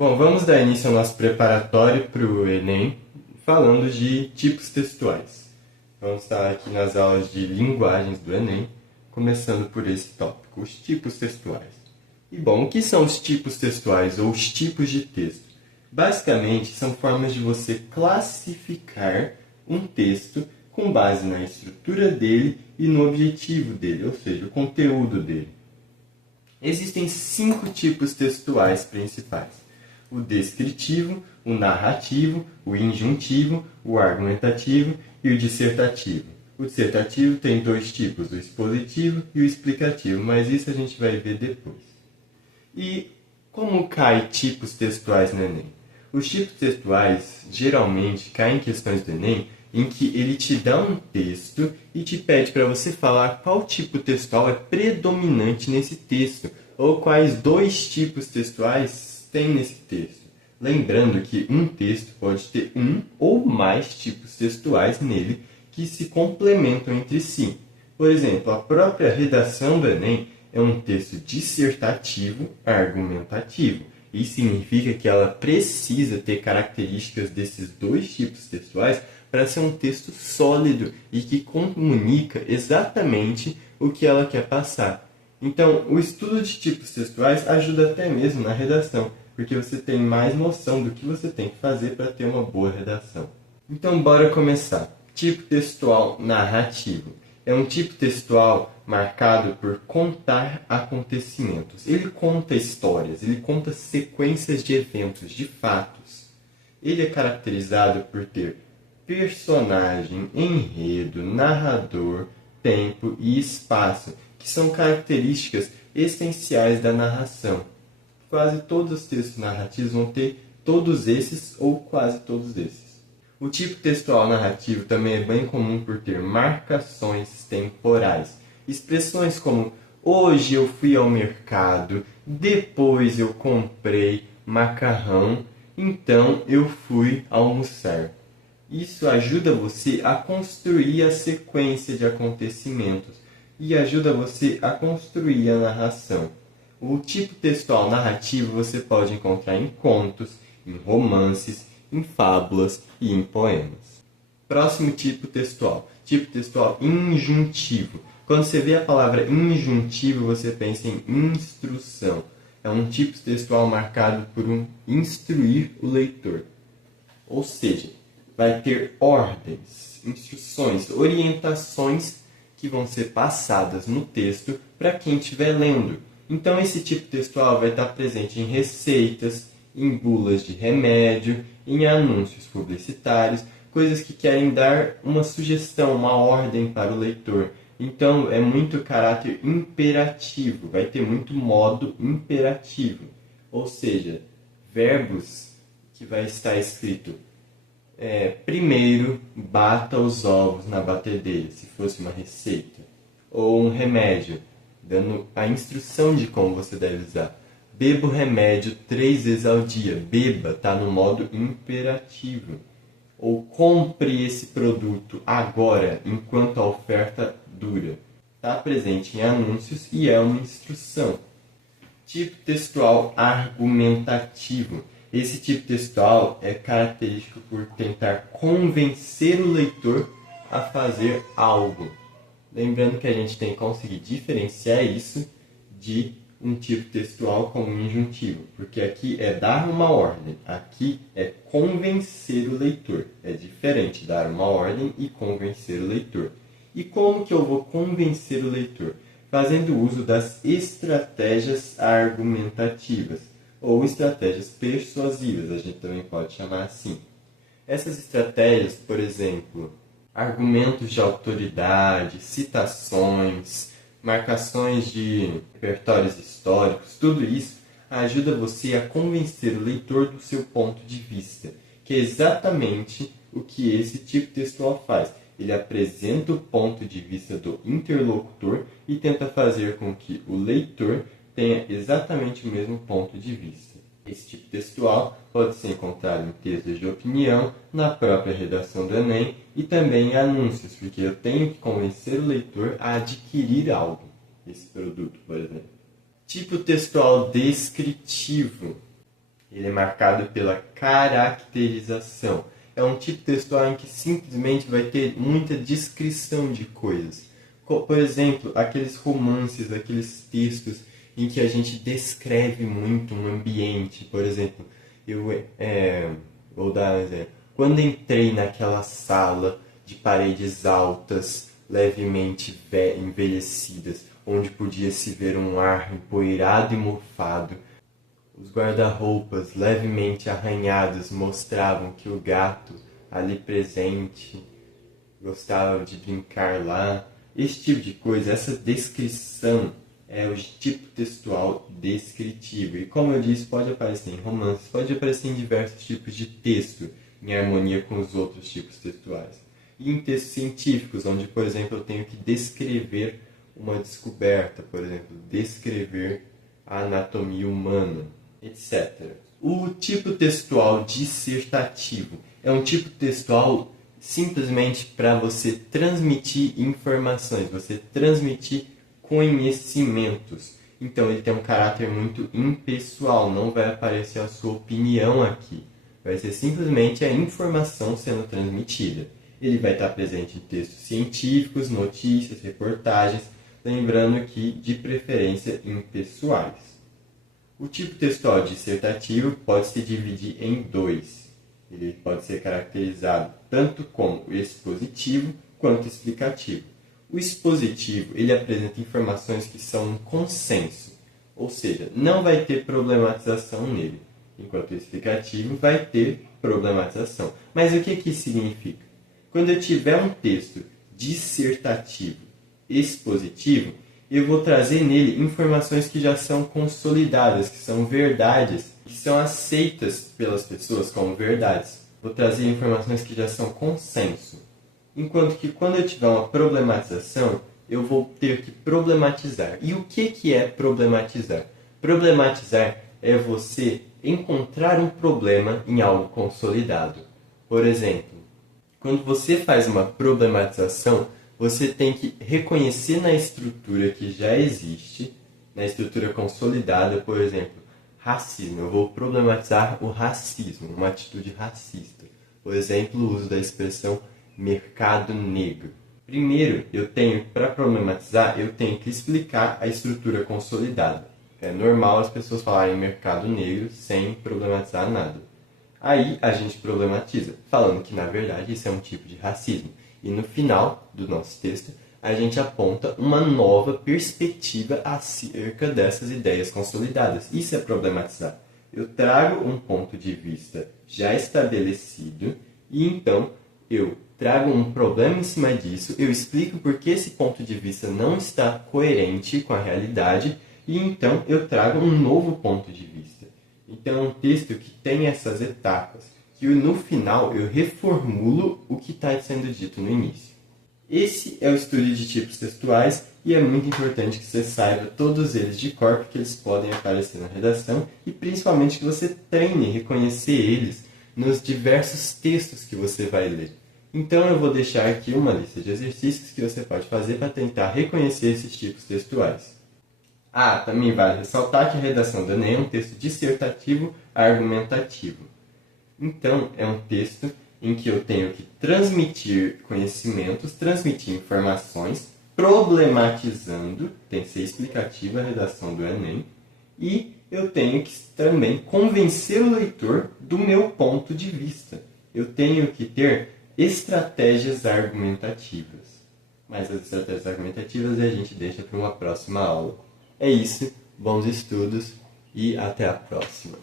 Bom, vamos dar início ao nosso preparatório para o Enem, falando de tipos textuais. Vamos estar aqui nas aulas de linguagens do Enem, começando por esse tópico, os tipos textuais. E bom, o que são os tipos textuais ou os tipos de texto? Basicamente, são formas de você classificar um texto com base na estrutura dele e no objetivo dele, ou seja, o conteúdo dele. Existem 5 tipos textuais principais: o descritivo, o narrativo, o injuntivo, o argumentativo e o dissertativo. O dissertativo tem 2 tipos, o expositivo e o explicativo, mas isso a gente vai ver depois. E como cai tipos textuais no Enem? Os tipos textuais geralmente caem em questões do Enem em que ele te dá um texto e te pede para você falar qual tipo textual é predominante nesse texto, ou quais 2 tipos textuais tem nesse texto. Lembrando que um texto pode ter um ou mais tipos textuais nele que se complementam entre si. Por exemplo, a própria redação do Enem é um texto dissertativo argumentativo. Isso significa que ela precisa ter características desses 2 tipos textuais para ser um texto sólido e que comunica exatamente o que ela quer passar. Então, o estudo de tipos textuais ajuda até mesmo na redação, porque você tem mais noção do que você tem que fazer para ter uma boa redação. Então, bora começar. Tipo textual narrativo. É um tipo textual marcado por contar acontecimentos. Ele conta histórias, ele conta sequências de eventos, de fatos. Ele é caracterizado por ter personagem, enredo, narrador, tempo e espaço, que são características essenciais da narração. Quase todos os textos narrativos vão ter todos esses ou quase todos esses. O tipo textual narrativo também é bem comum por ter marcações temporais. Expressões como hoje eu fui ao mercado, depois eu comprei macarrão, então eu fui almoçar. Isso ajuda você a construir a sequência de acontecimentos e ajuda você a construir a narração. O tipo textual narrativo você pode encontrar em contos, em romances, em fábulas e em poemas. Próximo tipo textual injuntivo. Quando você vê a palavra injuntivo, você pensa em instrução. É um tipo textual marcado por instruir o leitor. Ou seja, vai ter ordens, instruções, orientações que vão ser passadas no texto para quem estiver lendo. Então, esse tipo textual vai estar presente em receitas, em bulas de remédio, em anúncios publicitários, coisas que querem dar uma sugestão, uma ordem para o leitor. Então, é muito caráter imperativo, vai ter muito modo imperativo. Ou seja, verbos que vai estar escrito primeiro, bata os ovos na batedeira, se fosse uma receita. Ou um remédio, dando a instrução de como você deve usar. Beba o remédio 3 vezes ao dia. Beba está no modo imperativo. Ou compre esse produto agora, enquanto a oferta dura. Está presente em anúncios e é uma instrução. Tipo textual argumentativo. Esse tipo textual é característico por tentar convencer o leitor a fazer algo. Lembrando que a gente tem que conseguir diferenciar isso de um tipo textual como injuntivo, porque aqui é dar uma ordem, aqui é convencer o leitor. É diferente dar uma ordem e convencer o leitor. E como que eu vou convencer o leitor? Fazendo uso das estratégias argumentativas, ou estratégias persuasivas, a gente também pode chamar assim. Essas estratégias, por exemplo, argumentos de autoridade, citações, marcações de repertórios históricos, tudo isso ajuda você a convencer o leitor do seu ponto de vista, que é exatamente o que esse tipo textual faz. Ele apresenta o ponto de vista do interlocutor e tenta fazer com que o leitor tenha exatamente o mesmo ponto de vista. Esse tipo textual pode ser encontrado em textos de opinião, na própria redação do Enem e também em anúncios, porque eu tenho que convencer o leitor a adquirir algo, esse produto, por exemplo. Tipo textual descritivo. Ele é marcado pela caracterização. É um tipo textual em que simplesmente vai ter muita descrição de coisas. Por exemplo, aqueles romances, aqueles textos em que a gente descreve muito um ambiente. Por exemplo, vou dar um exemplo. Quando entrei naquela sala de paredes altas, levemente envelhecidas, onde podia-se ver um ar empoeirado e mofado, os guarda-roupas levemente arranhados mostravam que o gato ali presente gostava de brincar lá. Esse tipo de coisa, essa descrição é o tipo textual descritivo. E como eu disse, pode aparecer em romances, pode aparecer em diversos tipos de texto, em harmonia com os outros tipos textuais. E em textos científicos, onde, por exemplo, eu tenho que descrever uma descoberta, por exemplo, descrever a anatomia humana, etc. O tipo textual dissertativo é um tipo textual simplesmente para você transmitir informações, você transmitir conhecimentos. Então ele tem um caráter muito impessoal, não vai aparecer a sua opinião aqui. Vai ser simplesmente a informação sendo transmitida. Ele vai estar presente em textos científicos, notícias, reportagens, lembrando que de preferência impessoais. O tipo textual dissertativo pode se dividir em dois. Ele pode ser caracterizado tanto como expositivo quanto explicativo. O expositivo ele apresenta informações que são um consenso, ou seja, não vai ter problematização nele, enquanto o explicativo vai ter problematização. Mas o que isso significa? Quando eu tiver um texto dissertativo expositivo, eu vou trazer nele informações que já são consolidadas, que são verdades, que são aceitas pelas pessoas como verdades. Vou trazer informações que já são consenso. Enquanto que quando eu tiver uma problematização, eu vou ter que problematizar. E o que é problematizar? Problematizar é você encontrar um problema em algo consolidado. Por exemplo, quando você faz uma problematização, você tem que reconhecer na estrutura que já existe, na estrutura consolidada, por exemplo, racismo. Eu vou problematizar o racismo, uma atitude racista. Por exemplo, o uso da expressão mercado negro. Primeiro, para problematizar, eu tenho que explicar a estrutura consolidada. É normal as pessoas falarem mercado negro sem problematizar nada. Aí a gente problematiza, falando que na verdade isso é um tipo de racismo. E no final do nosso texto, a gente aponta uma nova perspectiva acerca dessas ideias consolidadas. Isso é problematizar. Eu trago um ponto de vista já estabelecido e então eu trago um problema em cima disso, eu explico por que esse ponto de vista não está coerente com a realidade e então eu trago um novo ponto de vista. Então é um texto que tem essas etapas, que no final eu reformulo o que está sendo dito no início. Esse é o estudo de tipos textuais e é muito importante que você saiba todos eles de cor, porque eles podem aparecer na redação e principalmente que você treine a reconhecer eles nos diversos textos que você vai ler. Então eu vou deixar aqui uma lista de exercícios que você pode fazer para tentar reconhecer esses tipos textuais. Também vale ressaltar que a redação do Enem é um texto dissertativo argumentativo. Então, é um texto em que eu tenho que transmitir conhecimentos, transmitir informações, problematizando, tem que ser explicativa a redação do Enem, e eu tenho que também convencer o leitor do meu ponto de vista. Eu tenho que ter estratégias argumentativas. Mas as estratégias argumentativas a gente deixa para uma próxima aula. É isso, bons estudos e até a próxima.